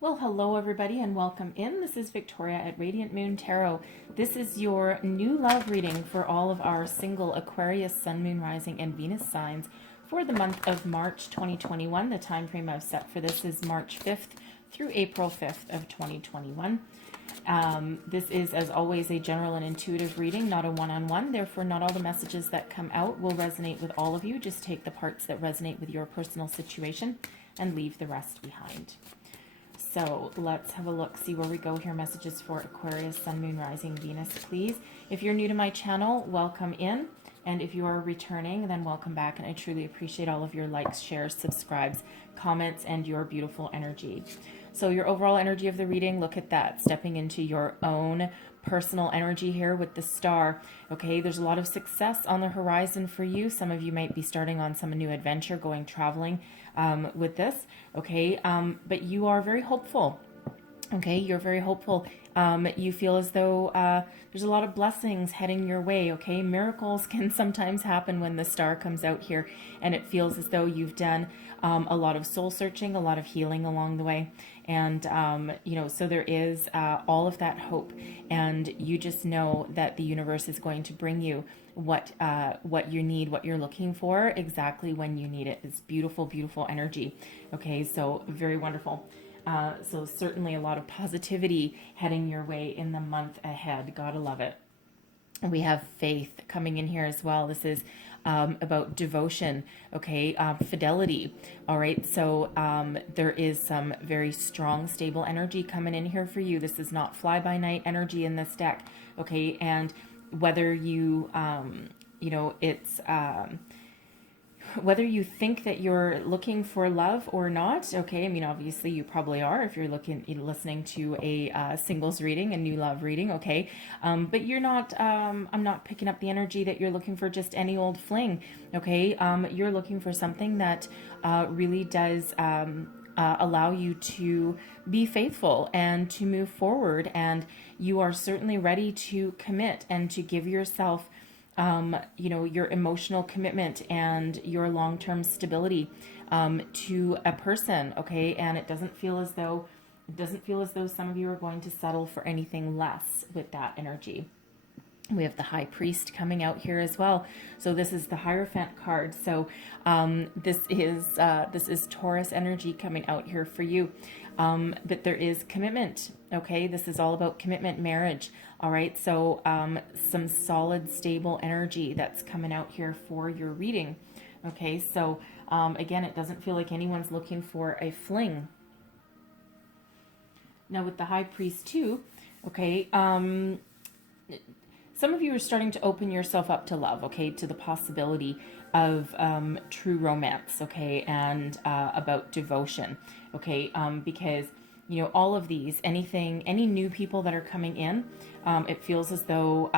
Well, hello everybody and welcome in. This is Victoria at Radiant Moon Tarot. This is your new love reading for all of our single Aquarius, Sun, Moon, Rising, and Venus signs for the month of March 2021. The time frame I've set for this is March 5th through April 5th of 2021. This is, as always, a general and intuitive reading, not a one-on-one. Therefore, not all the messages that come out will resonate with all of you. Just take the parts that resonate with your personal situation and leave the rest behind. So let's have a look, see where we go here. Messages for Aquarius, Sun, Moon, Rising, Venus, please. If you're new to my channel, welcome in. And if you are returning, then welcome back. And I truly appreciate all of your likes, shares, subscribes, comments, and your beautiful energy. So your overall energy of the reading, look at that. Stepping into your own personal energy here with the star. Okay, there's a lot of success on the horizon for you. Some of you might be starting on some new adventure, going traveling with this. Okay, but you are very hopeful. Okay, you're very hopeful. You feel as though there's a lot of blessings heading your way. Okay, miracles can sometimes happen when the star comes out here, and it feels as though you've done a lot of soul searching, a lot of healing along the way. And, so there is all of that hope, and you just know that the universe is going to bring you what you need, what you're looking for, exactly when you need it. It's beautiful, beautiful energy. Okay, so very wonderful. So certainly a lot of positivity heading your way in the month ahead. Gotta love it. We have faith coming in here as well. This is about devotion, okay, fidelity. All right, so there is some very strong, stable energy coming in here for you. This is not fly-by-night energy in this deck, okay, and whether you, it's... whether you think that you're looking for love or not, okay, I mean, obviously you probably are if you're listening to a singles reading, a new love reading, okay, but you're not, I'm not picking up the energy that you're looking for just any old fling, okay, you're looking for something that really does allow you to be faithful and to move forward, and you are certainly ready to commit and to give yourself your emotional commitment and your long-term stability to a person, okay? And it doesn't feel as though some of you are going to settle for anything less with that energy. We have the High Priest coming out here as well. So this is the Hierophant card. So this is Taurus energy coming out here for you. But there is commitment. Okay, this is all about commitment, marriage. All right, so some solid, stable energy that's coming out here for your reading. Okay, so again, it doesn't feel like anyone's looking for a fling. Now with the High Priest too, okay, some of you are starting to open yourself up to love, okay, to the possibility of true romance, okay, and about devotion, okay, because, all of these, any new people that are coming in, it feels as though,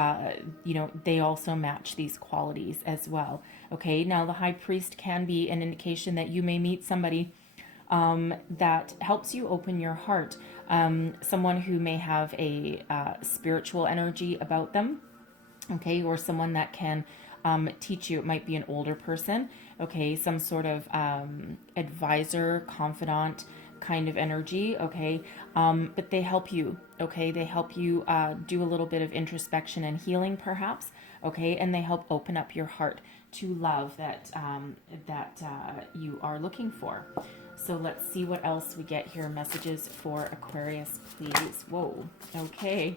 they also match these qualities as well, okay. Now, the High Priest can be an indication that you may meet somebody that helps you open your heart, someone who may have a spiritual energy about them, okay, or someone that can teach you. It might be an older person, okay, some sort of advisor, confidant kind of energy, okay, but they help you, okay, they help you do a little bit of introspection and healing perhaps, okay, and they help open up your heart to love that you are looking for. So let's see what else we get here. Messages for Aquarius, please. Whoa, okay.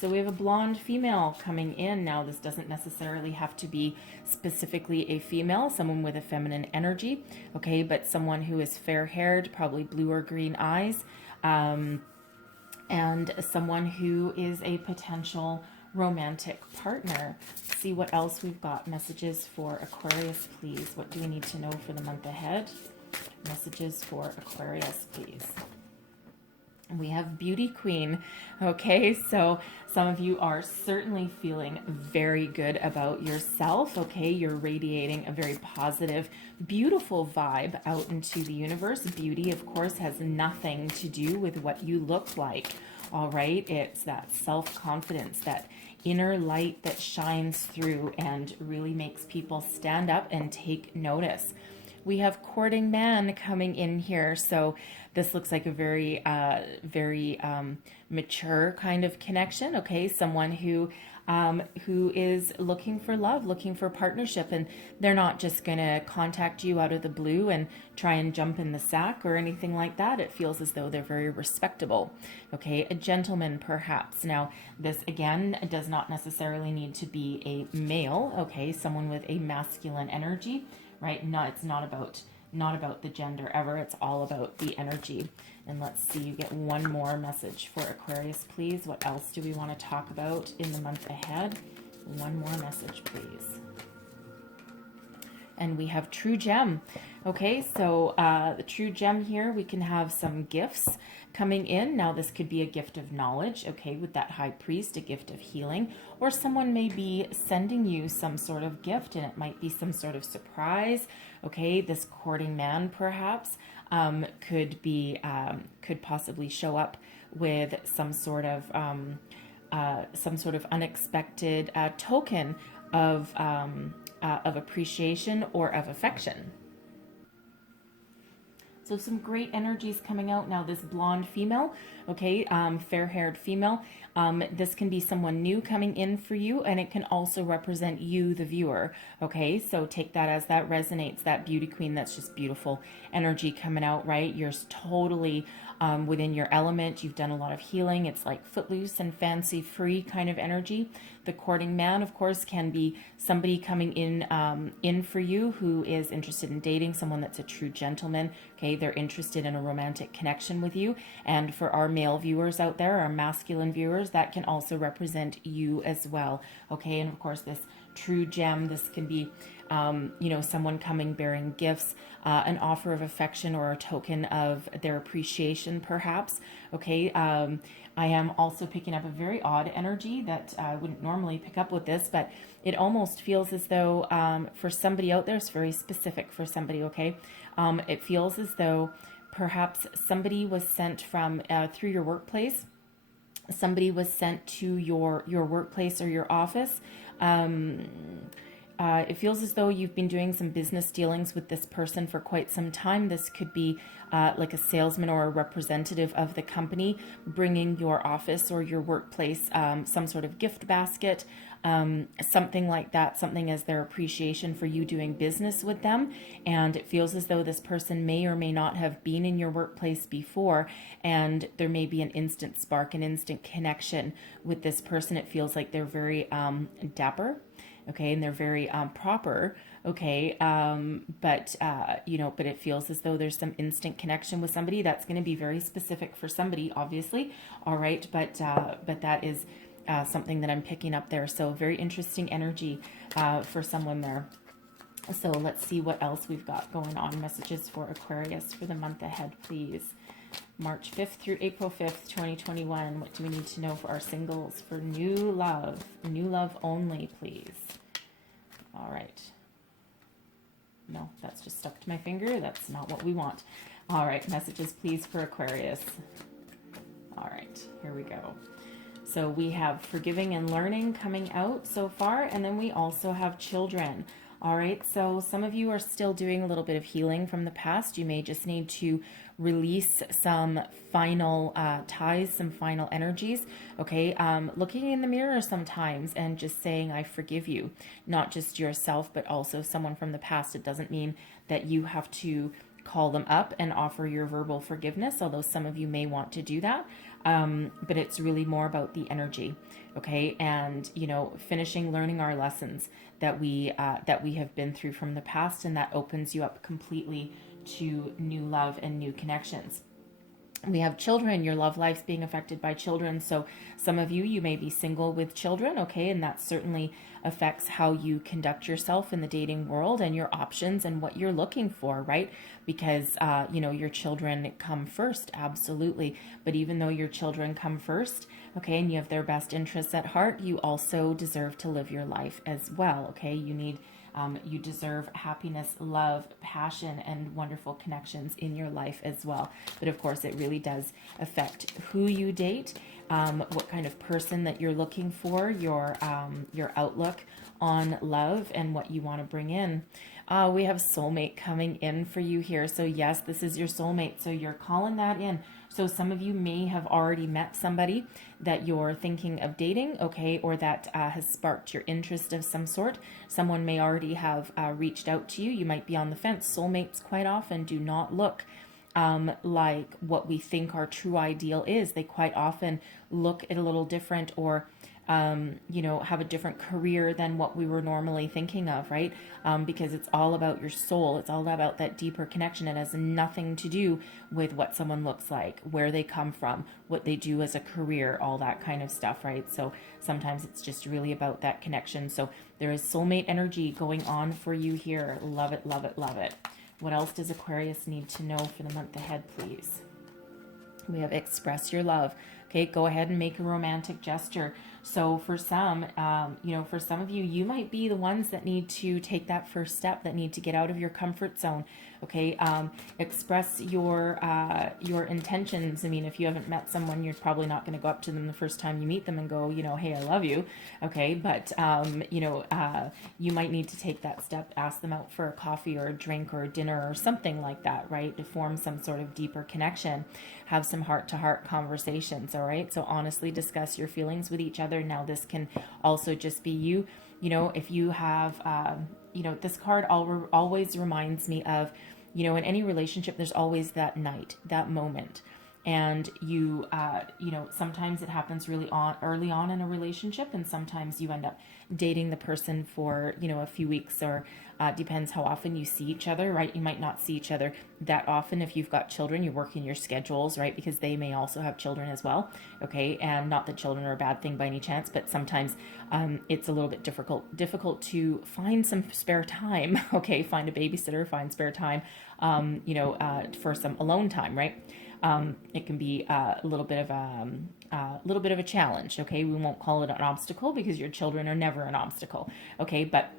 So we have a blonde female coming in. Now, this doesn't necessarily have to be specifically a female, someone with a feminine energy, okay, but someone who is fair-haired, probably blue or green eyes, and someone who is a potential romantic partner. Let's see what else we've got. Messages for Aquarius, please. What do we need to know for the month ahead? Messages for Aquarius, please. We have Beauty Queen. Okay, so some of you are certainly feeling very good about yourself. Okay, you're radiating a very positive, beautiful vibe out into the universe. Beauty, of course, has nothing to do with what you look like. All right, it's that self-confidence, that inner light that shines through and really makes people stand up and take notice. we have courting man coming in here. So this looks like a very, very mature kind of connection. Okay, someone who is looking for love, looking for partnership, and they're not just going to contact you out of the blue and try and jump in the sack or anything like that. It feels as though they're very respectable. Okay, a gentleman perhaps. Now, this again does not necessarily need to be a male. Okay, someone with a masculine energy, right? No, it's not about the gender ever. It's all about the energy. And let's see, you get one more message for Aquarius, please. What else do we want to talk about in the month ahead? One more message, please. And we have True Gem. Okay, so the True Gem here, we can have some gifts coming in. Now, this could be a gift of knowledge, okay, with that High Priest, a gift of healing, or someone may be sending you some sort of gift, and it might be some sort of surprise. Okay, this courting man perhaps could possibly show up with some sort of unexpected token of appreciation or of affection. So some great energies coming out. Now this blonde female, okay, fair-haired female, this can be someone new coming in for you, and it can also represent you, the viewer, okay? So take that as that resonates, that beauty queen, that's just beautiful energy coming out, right? You're totally within your element. You've done a lot of healing. It's like footloose and fancy free kind of energy. The courting man, of course, can be somebody coming in for you who is interested in dating, someone that's a true gentleman. Okay, they're interested in a romantic connection with you. And for our male viewers out there, our masculine viewers, that can also represent you as well. Okay, and of course, this true gem, this can be someone coming bearing gifts, an offer of affection or a token of their appreciation perhaps. Okay, I am also picking up a very odd energy that I wouldn't normally pick up with this, but it almost feels as though for somebody out there, it's very specific for somebody, okay? It feels as though perhaps somebody was sent from through your workplace. Somebody was sent to your workplace or your office. It feels as though you've been doing some business dealings with this person for quite some time. This could be like a salesman or a representative of the company bringing your office or your workplace some sort of gift basket, something like that, something as their appreciation for you doing business with them. And it feels as though this person may or may not have been in your workplace before, and there may be an instant spark, an instant connection with this person. It feels like they're very dapper. Okay, and they're very proper, okay, but it feels as though there's some instant connection with somebody. That's going to be very specific for somebody, obviously, all right, but that is something that I'm picking up there. So very interesting energy for someone there. So let's see what else we've got going on. Messages for Aquarius for the month ahead, please. March 5th through April 5th, 2021. What do we need to know for our singles for new love? New love only, please. All right. No, that's just stuck to my finger. That's not what we want. All right, messages, please, for Aquarius. All right, here we go. So we have forgiving and learning coming out so far, and then we also have children. All right, so some of you are still doing a little bit of healing from the past. You may just need to release some final ties, some final energies. Okay, looking in the mirror sometimes and just saying, I forgive you. Not just yourself, but also someone from the past. It doesn't mean that you have to call them up and offer your verbal forgiveness, although some of you may want to do that. But it's really more about the energy, okay? And, finishing learning our lessons that we have been through from the past, and that opens you up completely to new love and new connections. We have children, your love life's being affected by children. So some of you may be single with children, okay? And that certainly affects how you conduct yourself in the dating world and your options and what you're looking for, right? Because, your children come first, absolutely. But even though your children come first, okay, and you have their best interests at heart, you also deserve to live your life as well, okay? You deserve happiness, love, passion, and wonderful connections in your life as well. But of course, it really does affect who you date, what kind of person that you're looking for, your outlook on love, and what you want to bring in. We have soulmate coming in for you here. So yes, this is your soulmate. So you're calling that in. So some of you may have already met somebody that you're thinking of dating, okay, or that has sparked your interest of some sort. Someone may already have reached out to you. You might be on the fence. Soulmates quite often do not look like what we think our true ideal is. They quite often look at a little different, or you know, have a different career than what we were normally thinking of, right? Because it's all about your soul. It's all about that deeper connection. It has nothing to do with what someone looks like, where they come from, what they do as a career, all that kind of stuff, right? So sometimes it's just really about that connection. So there is soulmate energy going on for you here. Love it, love it, love it. What else does Aquarius need to know for the month ahead, please? We have express your love. Okay, go ahead and make a romantic gesture. So for some, you know, for some of you, you might be the ones that need to take that first step, that need to get out of your comfort zone. Okay, express your intentions. I mean, if you haven't met someone, you're probably not going to go up to them the first time you meet them and go, you know, hey, I love you. Okay, but you know, you might need to take that step, ask them out for a coffee or a drink or a dinner or something like that, right? To form some sort of deeper connection, have some heart-to-heart conversations. All right, so honestly discuss your feelings with each other. Now, this can also just be you. You know, if you have, you know, this card always reminds me of, you know, in any relationship, there's always that night, that moment. And you know, sometimes it happens really early on in a relationship, and sometimes you end up dating the person for, you know, a few weeks, or depends how often you see each other, right? You might not see each other that often. If you've got children, you work in your schedules, right? Because they may also have children as well, okay? And not that children are a bad thing by any chance, but sometimes it's a little bit difficult to find some spare time, okay? Find a babysitter, find spare time, you know, for some alone time, right? It can be a little bit of a challenge. Okay, we won't call it an obstacle, because your children are never an obstacle. Okay, but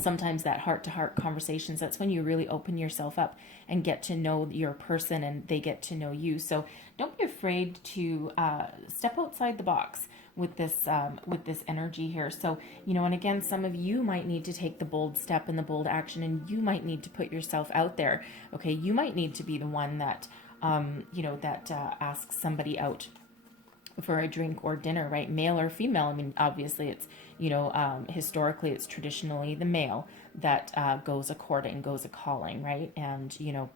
sometimes that heart-to-heart conversations, that's when you really open yourself up and get to know your person, and they get to know you. So don't be afraid to step outside the box with this energy here. So, you know, and again, some of you might need to take the bold step and the bold action, and you might need to put yourself out there. Okay, you might need to be the one that you know, that asks somebody out for a drink or dinner, right? Male or female. I mean, obviously it's, you know, historically it's traditionally the male that goes a courting, goes a calling, right? And, you know,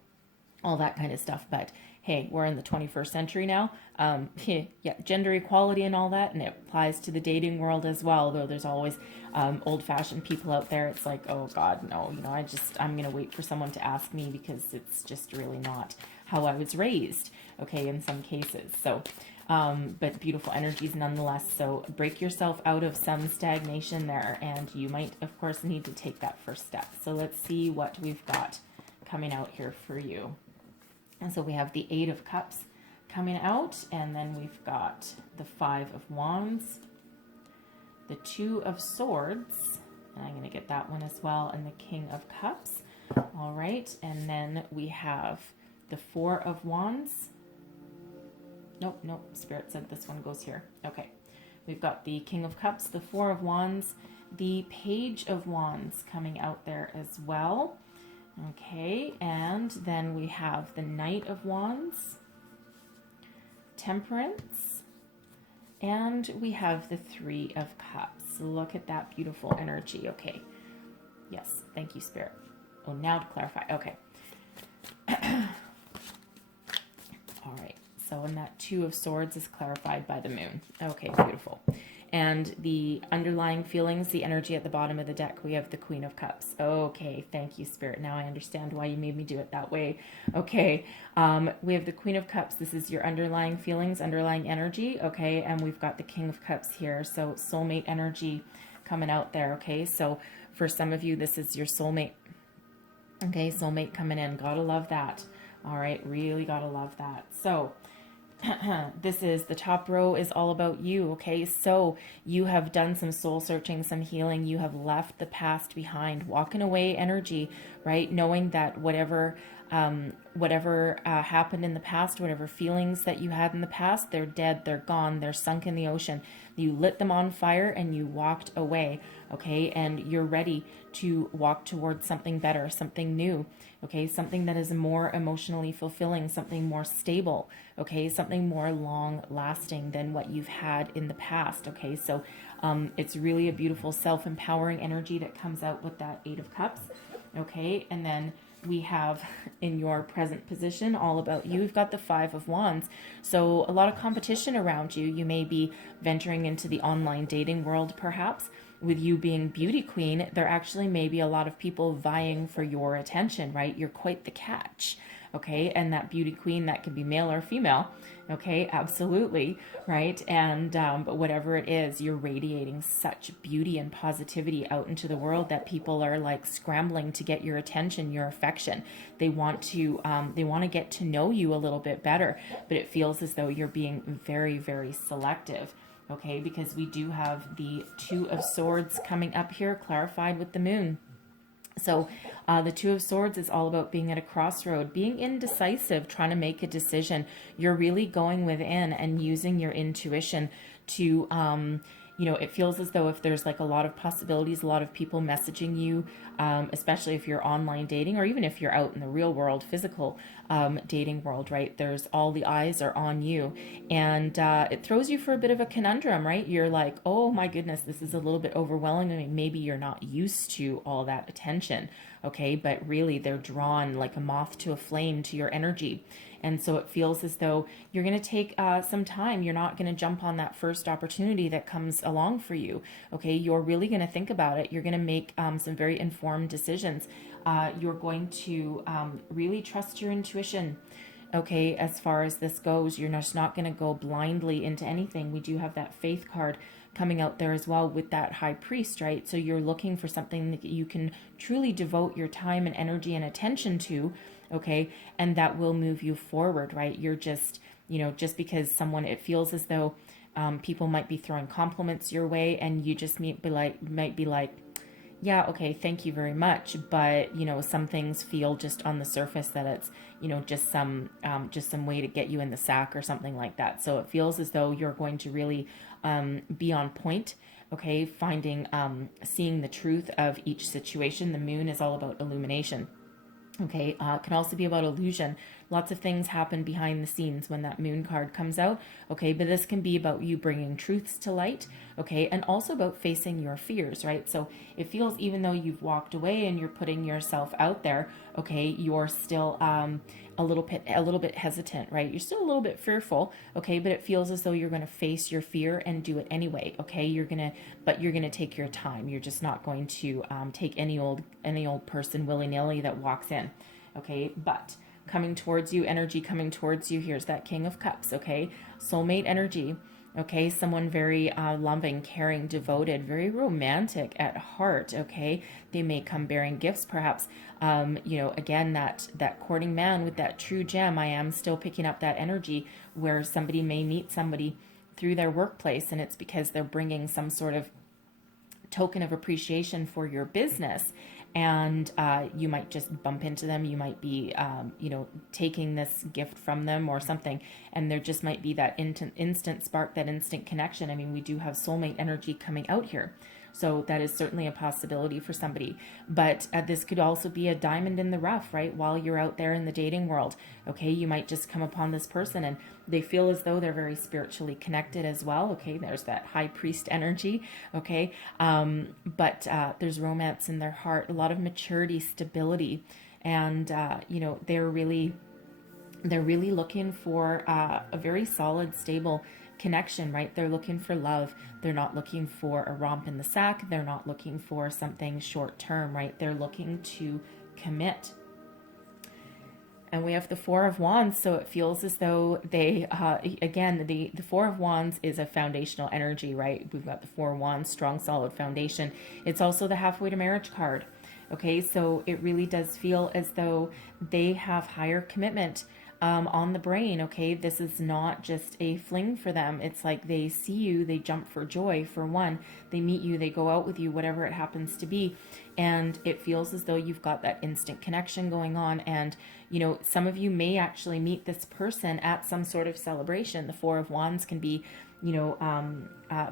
all that kind of stuff. But hey, we're in the 21st century now. Yeah, gender equality and all that, and it applies to the dating world as well. Though there's always old-fashioned people out there. It's like, oh God, no, you know, I'm gonna wait for someone to ask me, because it's just really not how I was raised. Okay, in some cases. So, but beautiful energies nonetheless. So break yourself out of some stagnation there, and you might, of course, need to take that first step. So let's see what we've got coming out here for you. And so we have the 8 of Cups coming out, and then we've got the 5 of Wands, the 2 of Swords, and I'm going to get that one as well, and the King of Cups. All right, and then we have the 4 of Wands. Nope, Spirit said this one goes here. Okay, we've got the King of Cups, the 4 of Wands, the Page of Wands coming out there as well. Okay, and then we have the Knight of Wands, Temperance, and we have the 3 of Cups. Look at that beautiful energy. Okay, yes, thank you, Spirit. Oh, now to clarify. Okay. All right, so and that 2 of Swords is clarified by the moon. Okay, beautiful. And the underlying feelings, the energy at the bottom of the deck, we have the Queen of Cups. Okay, thank you, Spirit. Now I understand why you made me do it that way. Okay, we have the Queen of Cups. This is your underlying feelings, underlying energy. Okay, and we've got the King of Cups here. So soulmate energy coming out there. Okay, so for some of you, this is your soulmate. Okay, soulmate coming in. Gotta love that. All right, really gotta love that. So this is the top row is all about you. Okay, so you have done some soul searching, some healing. You have left the past behind, walking away energy, right? Knowing that whatever Whatever happened in the past, whatever feelings that you had in the past, they're dead, they're gone, they're sunk in the ocean. You lit them on fire and you walked away, okay? And you're ready to walk towards something better, something new, okay? Something that is more emotionally fulfilling, something more stable, okay? Something more long lasting than what you've had in the past, okay? So it's really a beautiful self-empowering energy that comes out with that Eight of Cups, okay? And then we have in your present position, all about you, we've got the Five of Wands. So a lot of competition around you. You may be venturing into the online dating world, perhaps. With you being beauty queen, there actually may be a lot of people vying for your attention, right? You're quite the catch, okay? And that beauty queen, that can be male or female, okay? Absolutely, right? And but whatever it is, you're radiating such beauty and positivity out into the world that people are like scrambling to get your attention, your affection. They want to get to know you a little bit better, but it feels as though you're being very, very selective. Okay, because we do have the Two of Swords coming up here, clarified with the moon. So the Two of Swords is all about being at a crossroad, being indecisive, trying to make a decision. You're really going within and using your intuition to, it feels as though if there's like a lot of possibilities, a lot of people messaging you, especially if you're online dating, or even if you're out in the real world, physical dating world, right? There's all the eyes are on you, and it throws you for a bit of a conundrum, right? You're like, oh my goodness, this is a little bit overwhelming. I mean, maybe you're not used to all that attention, okay? But really, they're drawn like a moth to a flame to your energy. And so it feels as though you're going to take some time. You're not going to jump on that first opportunity that comes along for you. Okay, you're really going to think about it. You're going to make some very informed decisions. You're going to really trust your intuition. Okay, as far as this goes, you're just not going to go blindly into anything. We do have that Faith card coming out there as well with that High Priest, right? So you're looking for something that you can truly devote your time and energy and attention to, okay? And that will move you forward, right? You're just, just because it feels as though people might be throwing compliments your way, and you just might be like, yeah, okay, thank you very much. But, some things feel just on the surface that it's, just some way to get you in the sack or something like that. So it feels as though you're going to really be on point, okay, seeing the truth of each situation. The moon is all about illumination. Okay, can also be about illusion. Lots of things happen behind the scenes when that moon card comes out. Okay, but this can be about you bringing truths to light. Okay, and also about facing your fears, right? So it feels, even though you've walked away and you're putting yourself out there, okay, you're still a little bit hesitant, right? You're still a little bit fearful, okay, but it feels as though you're going to face your fear and do it anyway. Okay, you're gonna take your time. You're just not going to take any old person willy-nilly that walks in. Okay, but coming towards you, energy coming towards you, here's that King of Cups. Okay, soulmate energy. Okay, someone very loving, caring, devoted, very romantic at heart. Okay, they may come bearing gifts, perhaps. Again, that courting man with that true gem. I am still picking up that energy where somebody may meet somebody through their workplace, and it's because they're bringing some sort of token of appreciation for your business. And you might just bump into them. You might be, taking this gift from them or something. And there just might be that instant spark, that instant connection. I mean, we do have soulmate energy coming out here. So that is certainly a possibility for somebody. But this could also be a diamond in the rough, right? While you're out there in the dating world, okay, you might just come upon this person and they feel as though they're very spiritually connected as well. Okay, there's that High Priest energy. Okay, but there's romance in their heart, a lot of maturity, stability, and they're really looking for a very solid, stable connection, right? They're looking for love. They're not looking for a romp in the sack. They're not looking for something short term, right? They're looking to commit. And we have the Four of Wands, so it feels as though they, again, the Four of Wands is a foundational energy, right? We've got the Four of Wands, strong, solid foundation. It's also the halfway to marriage card. Okay, so it really does feel as though they have higher commitment. on the brain. Okay, this is not just a fling for them. It's like they see you, they jump for joy. For one, they meet you, they go out with you, whatever it happens to be, and it feels as though you've got that instant connection going on. And some of you may actually meet this person at some sort of celebration. The Four of Wands can be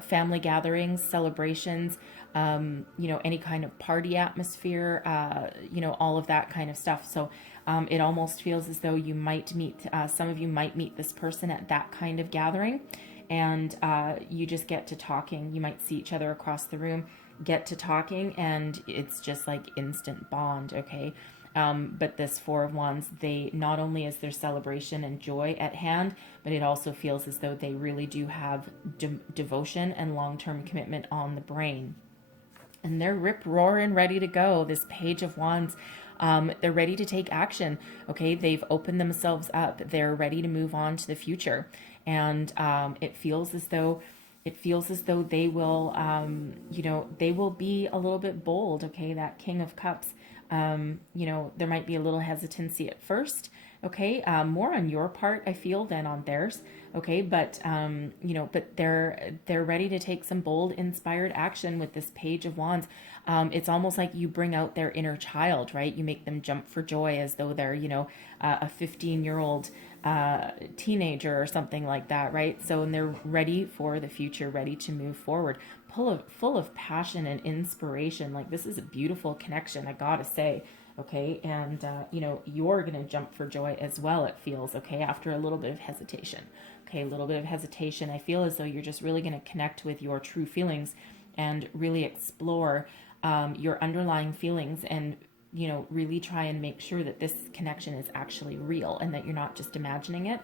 family gatherings, celebrations, any kind of party atmosphere, all of that kind of stuff. So it almost feels as though you might meet, some of you might meet this person at that kind of gathering, and you just get to talking. You might see each other across the room, get to talking, and it's just like instant bond, okay? But this Four of Wands, they not only is there celebration and joy at hand, but it also feels as though they really do have devotion and long-term commitment on the brain. And they're rip-roaring ready to go. This Page of Wands, they're ready to take action. Okay, they've opened themselves up. They're ready to move on to the future. And it feels as though they will, they will be a little bit bold. Okay, that King of Cups. There might be a little hesitancy at first, okay, more on your part, I feel, than on theirs, okay, but they're ready to take some bold, inspired action with this Page of Wands. It's almost like you bring out their inner child, right? You make them jump for joy as though they're, a 15-year-old teenager or something like that, right? So, and they're ready for the future, ready to move forward, full of passion and inspiration. Like, this is a beautiful connection, I gotta say, okay? And, you're gonna jump for joy as well, it feels, okay, after a little bit of hesitation. Okay, a little bit of hesitation. I feel as though you're just really gonna connect with your true feelings and really explore your underlying feelings, and really try and make sure that this connection is actually real and that you're not just imagining it.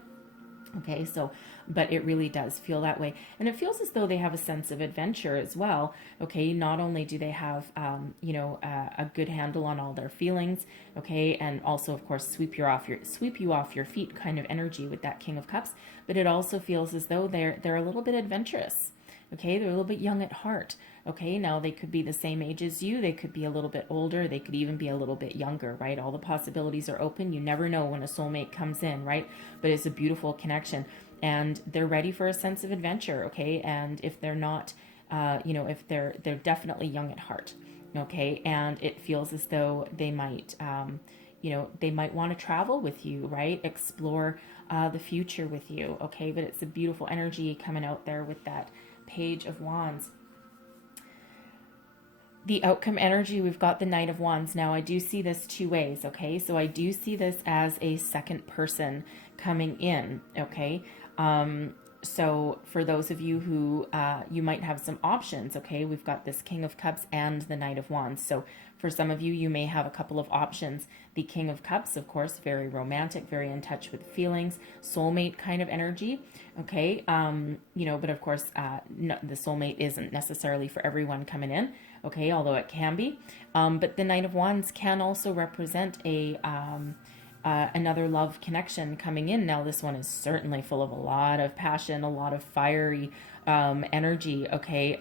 Okay, so, but it really does feel that way. And it feels as though they have a sense of adventure as well. Okay, not only do they have, a good handle on all their feelings, okay, and also, of course, sweep you off your feet kind of energy with that King of Cups, but it also feels as though they're a little bit adventurous. Okay, they're a little bit young at heart. Okay, now they could be the same age as you. They could be a little bit older. They could even be a little bit younger, right? All the possibilities are open. You never know when a soulmate comes in, right? But it's a beautiful connection, and they're ready for a sense of adventure. Okay, and if they're not, if they're definitely young at heart. Okay, and it feels as though they might, they might want to travel with you, right? Explore the future with you. Okay, but it's a beautiful energy coming out there with that Page of Wands. The outcome energy, we've got the Knight of Wands. Now, I do see this two ways, okay? So I do see this as a second person coming in, okay? So for those of you who, you might have some options, okay? We've got this King of Cups and the Knight of Wands. So for some of you, you may have a couple of options. The King of Cups, of course, very romantic, very in touch with feelings, soulmate kind of energy, okay? But of course, no, the soulmate isn't necessarily for everyone coming in, okay? Although it can be. But the Knight of Wands can also represent a another love connection coming in. Now, this one is certainly full of a lot of passion, a lot of fiery energy, okay?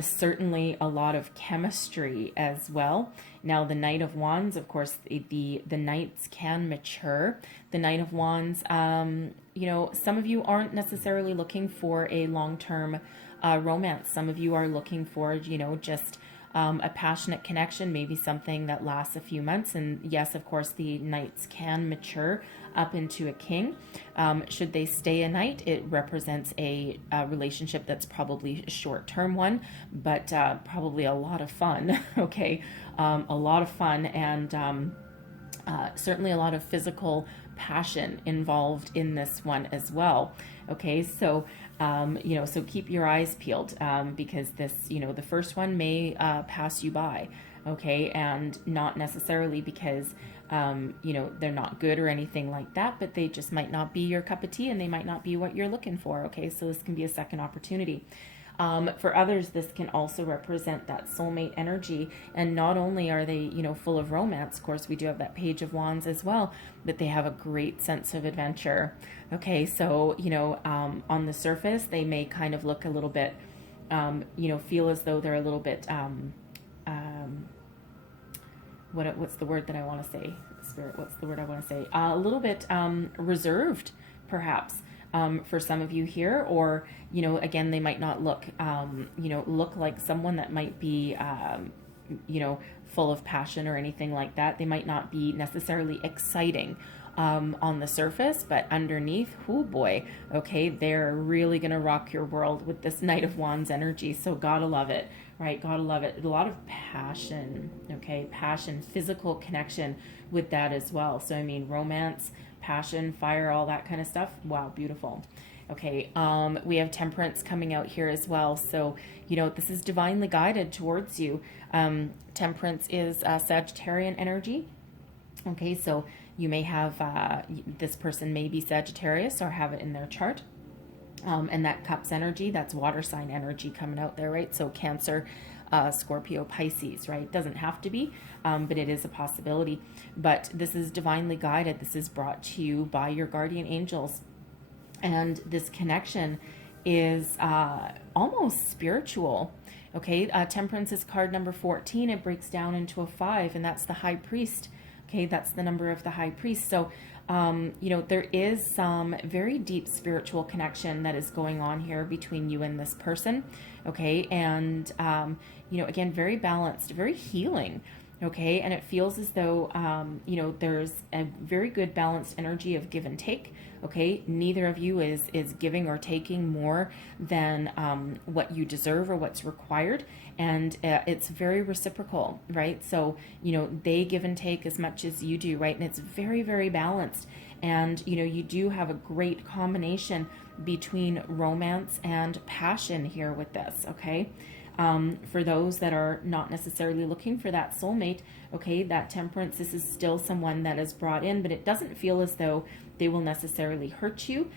Certainly a lot of chemistry as well. Now, the Knight of Wands, of course, the Knights can mature. The Knight of Wands, some of you aren't necessarily looking for a long-term romance. Some of you are looking for, just a passionate connection, maybe something that lasts a few months. And yes, of course, the Knights can mature up into a king. Should they stay a knight, it represents a relationship that's probably a short-term one, but probably a lot of fun, okay? A lot of fun, and certainly a lot of physical passion involved in this one as well. Okay, so so keep your eyes peeled, because this, the first one may pass you by, okay, and not necessarily because they're not good or anything like that, but they just might not be your cup of tea, and they might not be what you're looking for. Okay, so this can be a second opportunity. For others, this can also represent that soulmate energy, and not only are they, full of romance, of course, we do have that Page of Wands as well, but they have a great sense of adventure. Okay, so, on the surface, they may kind of look a little bit, feel as though they're a little bit, what's the word that I want to say? Spirit, what's the word I want to say? A little bit reserved, perhaps, for some of you here, or, you know, again, they might not look, you know, look like someone that might be, you know, full of passion or anything like that. They might not be necessarily exciting on the surface, but underneath, oh boy, okay, they're really going to rock your world with this Knight of Wands energy. So gotta love it, right? Gotta love it. A lot of passion, okay? Passion, physical connection with that as well. So, I mean, romance, passion, fire, all that kind of stuff. Wow, beautiful. Okay, we have Temperance coming out here as well. So, you know, this is divinely guided towards you. Temperance is Sagittarian energy. Okay, so you may have, this person may be Sagittarius or have it in their chart. And that Cups energy, that's water sign energy coming out there, right? So Cancer, Scorpio, Pisces, right? Doesn't have to be, but it is a possibility. But this is divinely guided. This is brought to you by your guardian angels. And this connection is almost spiritual. Okay, Temperance is card number 14. It breaks down into a 5, and that's the High Priest. Okay, that's the number of the High Priest. So, you know, there is some very deep spiritual connection that is going on here between you and this person. Okay, and, you know, again, very balanced, very healing. Okay, and it feels as though, you know, there's a very good balanced energy of give and take. Okay, neither of you is giving or taking more than what you deserve or what's required, and it's very reciprocal, right? So, you know, they give and take as much as you do, right? And it's very, very balanced. And, you know, you do have a great combination between romance and passion here with this, okay? For those that are not necessarily looking for that soulmate, okay, that Temperance, this is still someone that is brought in, but it doesn't feel as though they will necessarily hurt you,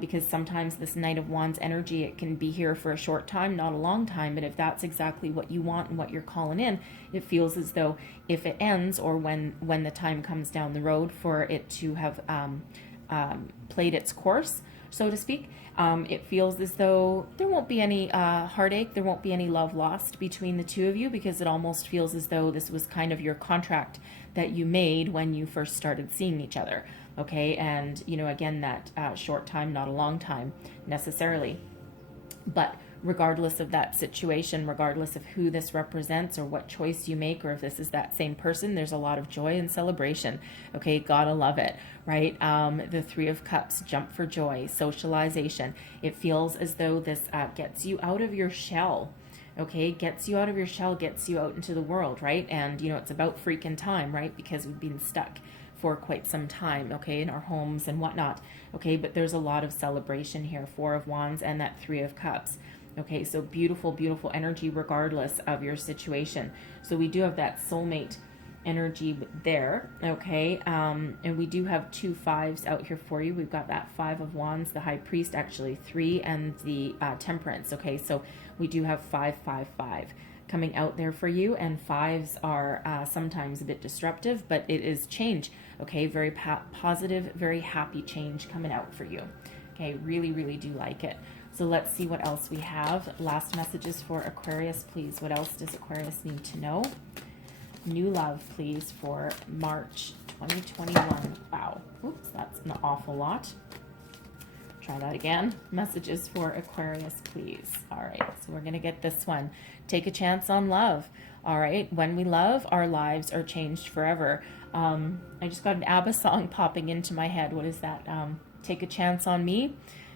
because sometimes this Knight of Wands energy, it can be here for a short time, not a long time, but if that's exactly what you want and what you're calling in, it feels as though if it ends, or when the time comes down the road for it to have played its course, so to speak, it feels as though there won't be any heartache, there won't be any love lost between the two of you, because it almost feels as though this was kind of your contract that you made when you first started seeing each other. Okay, and, you know, again, that short time, not a long time necessarily. But regardless of that situation, regardless of who this represents or what choice you make, or if this is that same person, there's a lot of joy and celebration. Okay, gotta love it, right? The Three of Cups, jump for joy, socialization. It feels as though this gets you out of your shell. Okay, gets you out of your shell, gets you out into the world, right? And, you know, it's about freaking time, right? Because we've been stuck for quite some time, okay, in our homes and whatnot. Okay, but there's a lot of celebration here. Four of Wands and that Three of Cups. Okay, so beautiful, beautiful energy regardless of your situation. So we do have that soulmate energy there, okay? And we do have 2 5s out here for you. We've got that 5 of Wands, the High Priest, actually 3, and the Temperance, okay? So we do have 5 5 5 coming out there for you, and 5s are sometimes a bit disruptive, but it is change, okay? Very positive, very happy change coming out for you. Okay, really, really do like it. So let's see what else we have. Last messages for Aquarius, please. What else does Aquarius need to know? New love, please, for March 2021. Wow. Oops, that's an awful lot. Try that again. Messages for Aquarius, please. All right, so we're going to get this one. Take a chance on love. All right, when we love, our lives are changed forever. I just got an ABBA song popping into my head. What is that? Take a chance on me.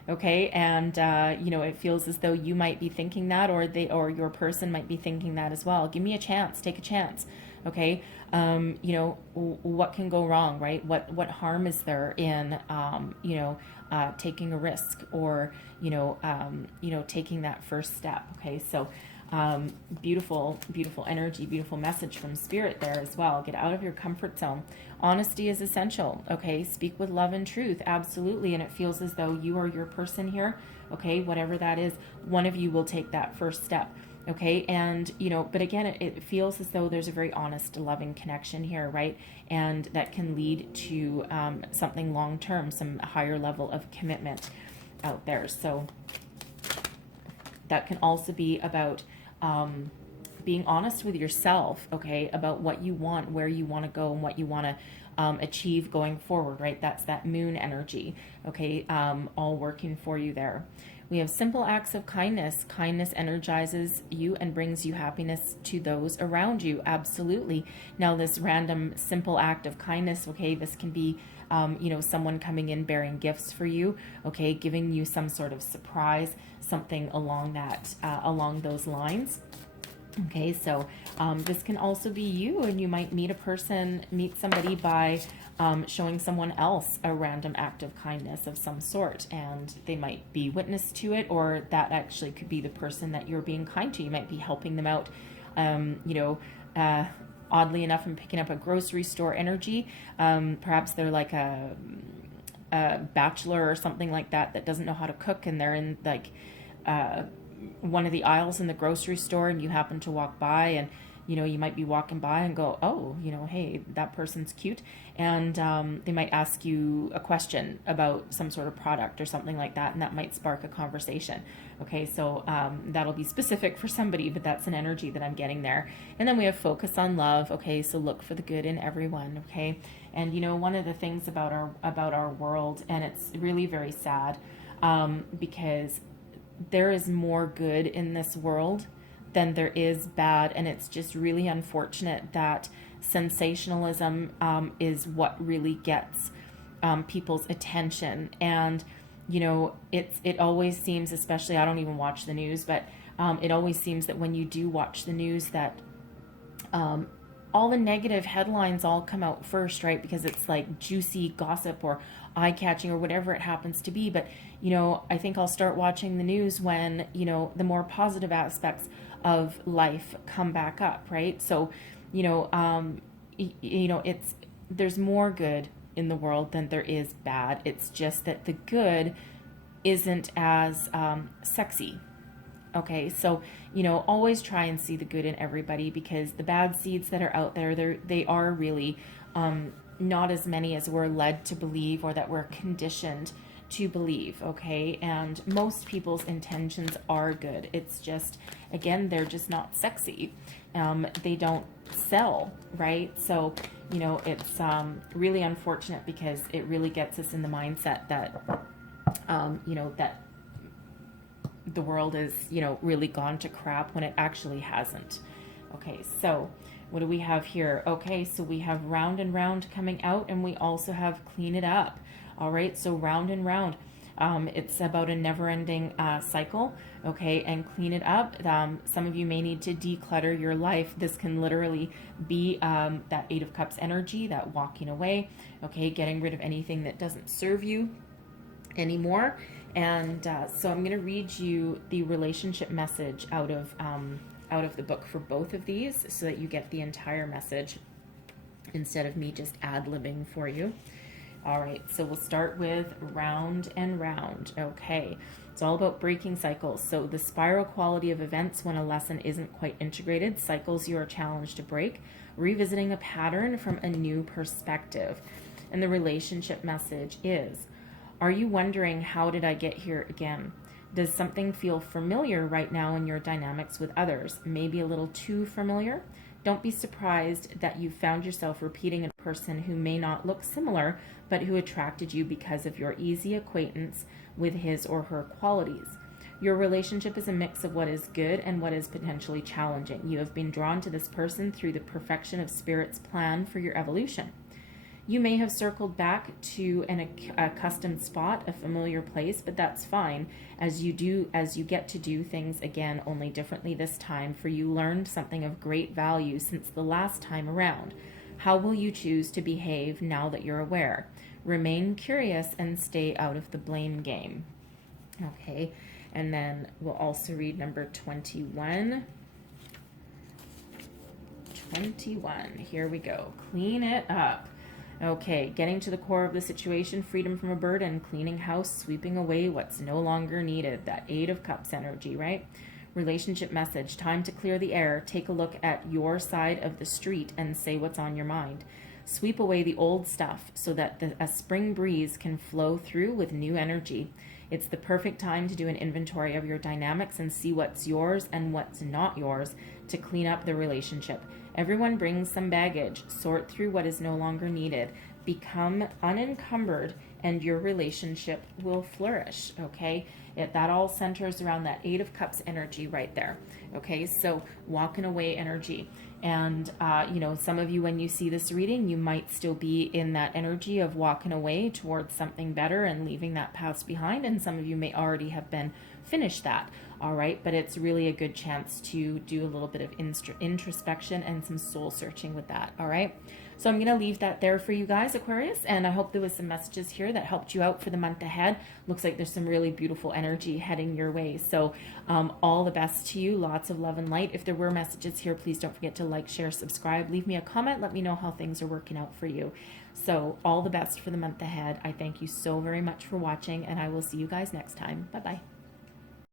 Okay, and you know, it feels as though you might be thinking that, or your person might be thinking that as well. Give me a chance, take a chance. Okay, you know, what can go wrong, right? What harm is there in you know, taking a risk, or you know, taking that first step? Okay, so beautiful, beautiful energy, beautiful message from Spirit there as well. Get out of your comfort zone. Honesty is essential, okay? Speak with love and truth, absolutely. And it feels as though you are your person here, okay? Whatever that is, one of you will take that first step, okay? And, you know, but again, it feels as though there's a very honest, loving connection here, right? And that can lead to something long-term, some higher level of commitment out there. So that can also be about being honest with yourself, okay, about what you want, where you want to go, and what you want to achieve going forward, right? That's that moon energy, okay, all working for you there. We have simple acts of kindness. Kindness energizes you and brings you happiness to those around you. Absolutely. Now, this random simple act of kindness, okay, this can be, someone coming in bearing gifts for you, okay, giving you some sort of surprise, something along those lines. Okay, so this can also be you, and you might meet somebody by showing someone else a random act of kindness of some sort, and they might be witness to it, or that actually could be the person that you're being kind to. You might be helping them out, oddly enough, I'm picking up a grocery store energy. Perhaps they're like a bachelor or something like that doesn't know how to cook, and they're in like one of the aisles in the grocery store, and you happen to walk by, and you might be walking by and go, oh, hey, that person's cute, and they might ask you a question about some sort of product or something like that, and that might spark a conversation. Okay, so that'll be specific for somebody, but that's an energy that I'm getting there. And then we have focus on love. Okay, so look for the good in everyone. Okay, and one of the things about our world, and it's really very sad, because there is more good in this world than there is bad, and it's just really unfortunate that sensationalism is what really gets people's attention. And it always seems, especially, I don't even watch the news, but it always seems that when you do watch the news, that all the negative headlines all come out first, right? Because it's like juicy gossip or eye-catching or whatever it happens to be. But, I think I'll start watching the news when, the more positive aspects of life come back up, right? So, there's more good in the world than there is bad. It's just that the good isn't as sexy. Okay, so, always try and see the good in everybody, because the bad seeds that are out there, they are really not as many as we're led to believe, or that we're conditioned to believe, okay? And most people's intentions are good. It's just, again, they're just not sexy. They don't sell, right? So, it's really unfortunate, because it really gets us in the mindset that, that the world is, really gone to crap when it actually hasn't. Okay, so what do we have here? Okay, so we have round and round coming out, and we also have clean it up. All right, so round and round. It's about a never-ending cycle, okay, and clean it up. Some of you may need to declutter your life. This can literally be that Eight of Cups energy, that walking away, okay, getting rid of anything that doesn't serve you anymore. And so I'm going to read you the relationship message out of the book for both of these, so that you get the entire message instead of me just ad-libbing for you. All right, so we'll start with round and round. Okay, it's all about breaking cycles. So the spiral quality of events when a lesson isn't quite integrated, cycles you are challenged to break, revisiting a pattern from a new perspective. And the relationship message is, are you wondering, how did I get here again? Does something feel familiar right now in your dynamics with others? Maybe a little too familiar? Don't be surprised that you found yourself repeating a person who may not look similar, but who attracted you because of your easy acquaintance with his or her qualities. Your relationship is a mix of what is good and what is potentially challenging. You have been drawn to this person through the perfection of Spirit's plan for your evolution. You may have circled back to an accustomed spot, a familiar place, but that's fine, as you get to do things again, only differently this time, for you learned something of great value since the last time around. How will you choose to behave now that you're aware? Remain curious and stay out of the blame game. Okay, and then we'll also read number 21. 21, here we go. Clean it up. Okay, getting to the core of the situation, freedom from a burden, cleaning house, sweeping away what's no longer needed. That Eight of Cups energy, right? Relationship message, time to clear the air. Take a look at your side of the street and say what's on your mind. Sweep away the old stuff so that a spring breeze can flow through with new energy. It's the perfect time to do an inventory of your dynamics and see what's yours and what's not yours to clean up the relationship. Everyone brings some baggage. Sort through what is no longer needed. Become unencumbered and your relationship will flourish, okay? That all centers around that Eight of Cups energy right there, okay? So walking away energy. And, you know, some of you, when you see this reading, you might still be in that energy of walking away towards something better and leaving that past behind. And some of you may already have been finished that, all right? But it's really a good chance to do a little bit of introspection and some soul searching with that, all right? So I'm going to leave that there for you guys, Aquarius, and I hope there was some messages here that helped you out for the month ahead. Looks like there's some really beautiful energy heading your way. So all the best to you. Lots of love and light. If there were messages here, please don't forget to like, share, subscribe. Leave me a comment. Let me know how things are working out for you. So all the best for the month ahead. I thank you so very much for watching, and I will see you guys next time. Bye-bye.